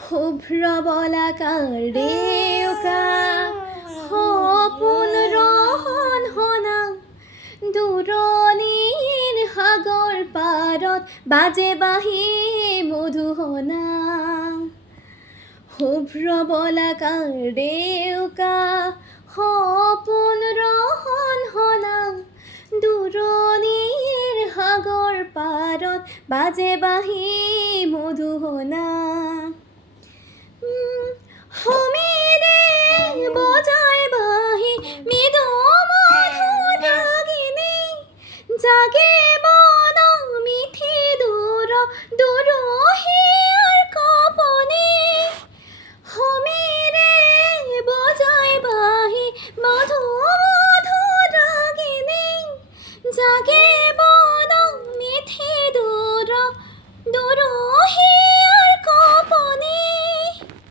শুভ্ৰ বলাকাৰ ডেউকা সপোন ৰহন হনা দূৰণিৰ সাগৰ পাৰত বাজে বাঁহী মধুসনা শুভ্ৰ বলাকাৰ ডেউকা সপোন ৰহন হনা দূৰণিৰ সাগৰ পাৰত বাজে বাঁহী মধু